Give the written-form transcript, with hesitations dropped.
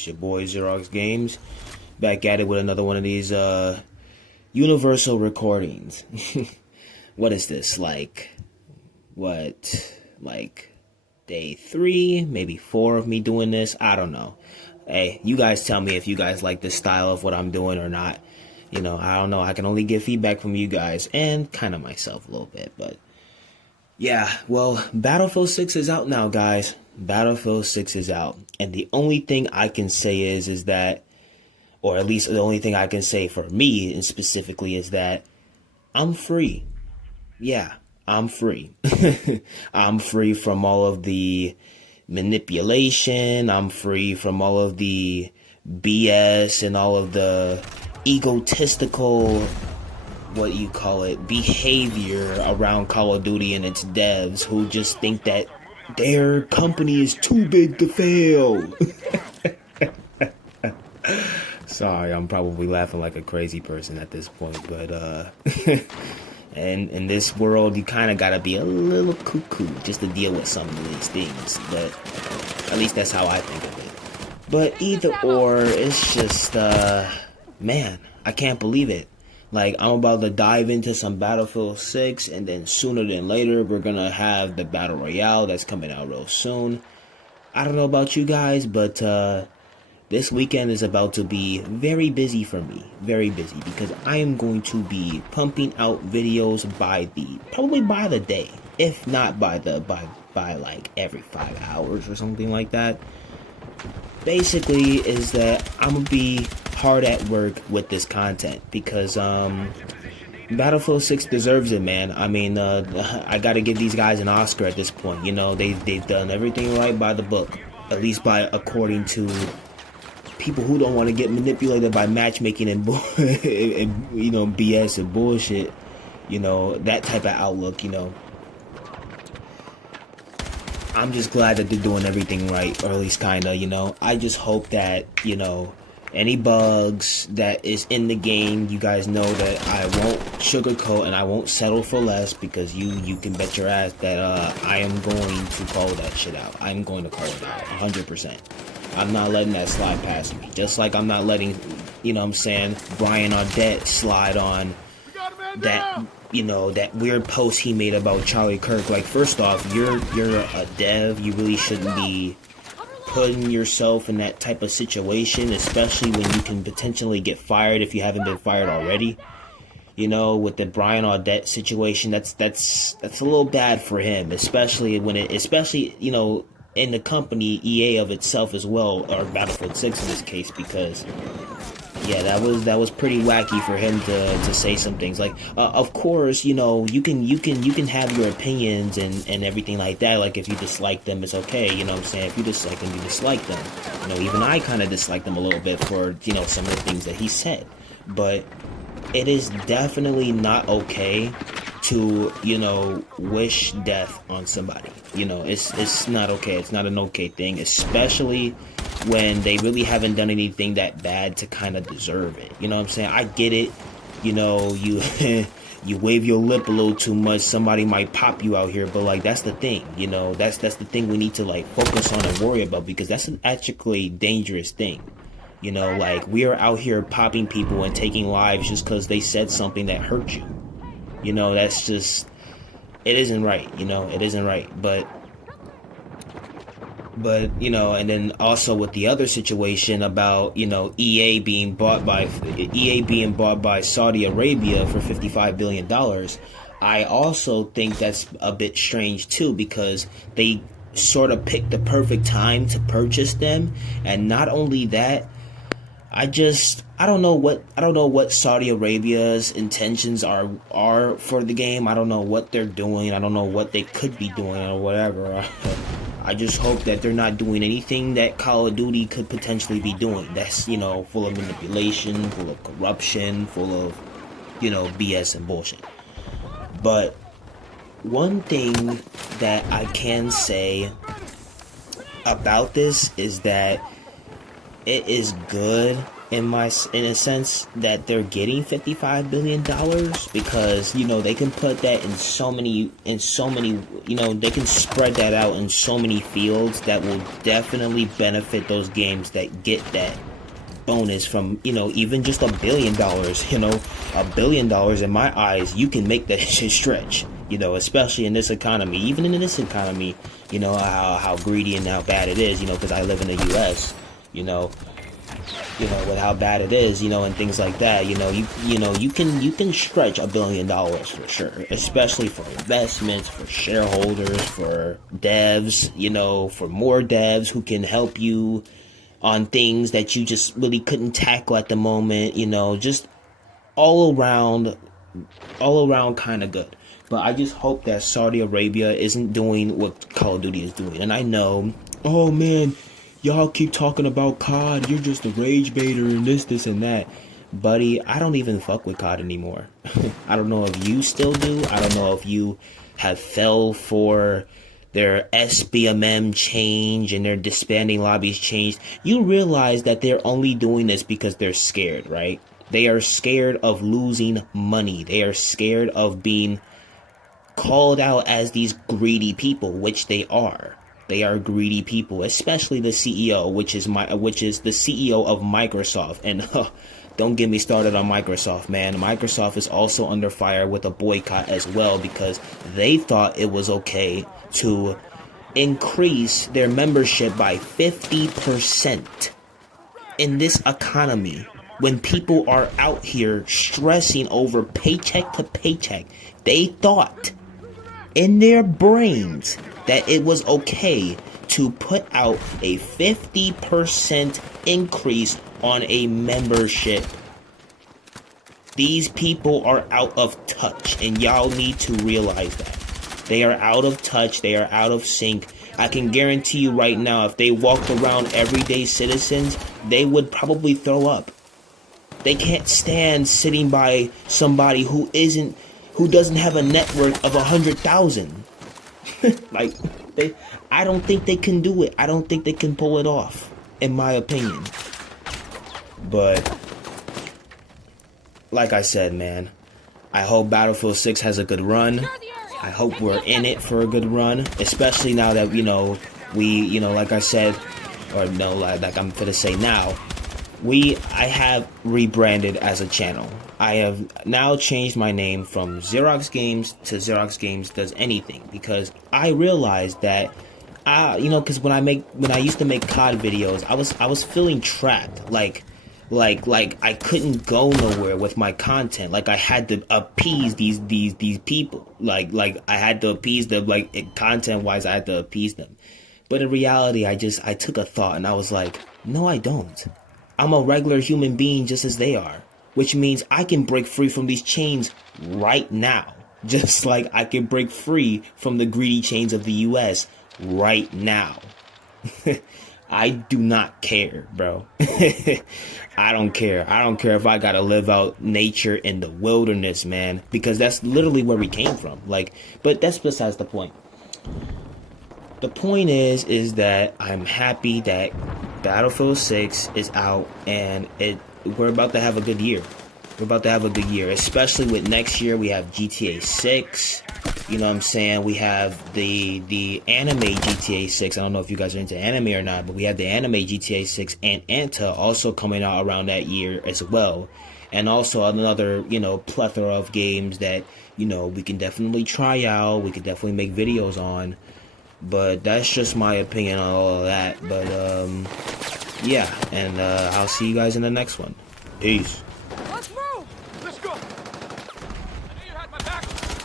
It's your boy Xerox Games, back at it with another one of these universal recordings. What is this, like day 3, maybe 4 of me doing this? I don't know. Hey, you guys tell me if you guys like this style of what I'm doing or not. You know, I don't know. I can only get feedback from you guys and kind of myself a little bit, but yeah, well, Battlefield 6 is out now, guys. Battlefield 6 is out. And the only thing I can say is that, or at least the only thing I can say for me and specifically is that I'm free. Yeah, I'm free. I'm free from all of the manipulation. I'm free from all of the BS and all of the egotistical, what you call it, behavior around Call of Duty and its devs who just think that their company is too big to fail. Sorry, I'm probably laughing like a crazy person at this point, but and in this world you kind of gotta be a little cuckoo just to deal with some of these things, but at least that's how I think of it. But either or, it's just man, I can't believe it. Like, I'm about to dive into some Battlefield 6, and then sooner than later, we're gonna have the Battle Royale that's coming out real soon. I don't know about you guys, but this weekend is about to be very busy for me. Very busy, because I am going to be pumping out videos probably by the day. If not by like every 5 hours or something like that. Basically is that I'm gonna be hard at work with this content because Battlefield 6 deserves it, man. I mean, I gotta give these guys an Oscar at this point. You know, they've done everything right by the book, at least according to people who don't want to get manipulated by matchmaking and you know, BS and bullshit. You know, that type of outlook. You know, I'm just glad that they're doing everything right, or at least kinda, you know. I just hope that, you know, any bugs that is in the game, you guys know that I won't sugarcoat and I won't settle for less, because you can bet your ass that I am going to call that shit out. I'm going to call it out, 100%. I'm not letting that slide past me. Just like I'm not letting, you know what I'm saying, Brian Audette slide on that, you know, that weird post he made about Charlie Kirk. Like, first off, you're a dev. You really shouldn't be putting yourself in that type of situation, especially when you can potentially get fired if you haven't been fired already. You know, with the Brian Audette situation, that's a little bad for him, especially you know, in the company EA of itself as well, or Battlefield 6 in this case, because yeah, that was pretty wacky for him to say some things. Like, of course, you know, you can have your opinions and everything like that. Like, if you dislike them, it's okay. You know what I'm saying? If you dislike them, you dislike them. You know, even I kind of dislike them a little bit for, you know, some of the things that he said. But it is definitely not okay to, you know, wish death on somebody. You know, it's not okay. It's not an okay thing, especially when they really haven't done anything that bad to kind of deserve it. You know what I'm saying? I get it. You know, you you wave your lip a little too much, somebody might pop you out here, but like, that's the thing. You know, that's the thing we need to like focus on and worry about, because that's an actually dangerous thing. You know, like, we are out here popping people and taking lives just because they said something that hurt you. You know, that's just, it isn't right. You know, it isn't right. But you know, and then also with the other situation about, you know, EA being bought by Saudi Arabia for $55 billion, I also think that's a bit strange too, because they sort of picked the perfect time to purchase them. And not only that, I don't know what Saudi Arabia's intentions are for the game. I don't know what they're doing. I don't know what they could be doing or whatever. I just hope that they're not doing anything that Call of Duty could potentially be doing. That's, you know, full of manipulation, full of corruption, full of, you know, BS and bullshit. But one thing that I can say about this is that it is good in a sense that they're getting $55 billion, because you know they can put that in so many, you know, they can spread that out in so many fields that will definitely benefit those games that get that bonus from, you know, even just $1 billion. You know, $1 billion in my eyes, you can make that shit stretch, you know, especially in this economy. Even in this economy, you know, how greedy and how bad it is, you know, because I live in the US, you know, with how bad it is, you know, and things like that, you know, you can stretch $1 billion for sure, especially for investments, for shareholders, for devs, you know, for more devs who can help you on things that you just really couldn't tackle at the moment, you know, just all around kind of good. But I just hope that Saudi Arabia isn't doing what Call of Duty is doing. And I know, oh man, y'all keep talking about COD, you're just a rage baiter and this and that. Buddy, I don't even fuck with COD anymore. I don't know if you still do. I don't know if you have fell for their SBMM change and their disbanding lobbies changed. You realize that they're only doing this because they're scared, right? They are scared of losing money. They are scared of being called out as these greedy people, which they are. They are greedy people, especially the CEO, which is the CEO of Microsoft. And don't get me started on Microsoft, man. Microsoft is also under fire with a boycott as well, because they thought it was okay to increase their membership by 50% in this economy, when people are out here stressing over paycheck to paycheck. They thought in their brains that it was okay to put out a 50% increase on a membership. These people are out of touch, and y'all need to realize that. They are out of touch. They are out of sync. I can guarantee you right now, if they walked around everyday citizens, they would probably throw up. They can't stand sitting by somebody who doesn't have a net worth of 100,000. Like, I don't think they can do it. I don't think they can pull it off, in my opinion. But like I said, man, I hope Battlefield 6 has a good run. I hope we're in it for a good run, especially now that, you know, like I said, or no, like I'm gonna say now, I have rebranded as a channel. I have now changed my name from Xerox Games to Xerox Games Does Anything, because I realized that because when I used to make COD videos, I was feeling trapped, like I couldn't go nowhere with my content. Like I had to appease these people. Like I had to appease them, like content wise, I had to appease them. But in reality, I took a thought and I was like, no, I don't. I'm a regular human being just as they are, which means I can break free from these chains right now. Just like I can break free from the greedy chains of the US right now. I do not care, bro. I don't care. I don't care if I gotta live out nature in the wilderness, man, because that's literally where we came from. Like, but that's besides the point. The point is that I'm happy that Battlefield 6 is out, and we're about to have a good year. We're about to have a good year, especially with next year. We have GTA 6. You know what I'm saying? We have the anime GTA 6. I don't know if you guys are into anime or not, but we have the anime GTA 6 and Anta also coming out around that year as well. And also another, plethora of games that, we can definitely try out. We can definitely make videos on. But that's just my opinion on all of that. But, yeah. And I'll see you guys in the next one. Peace.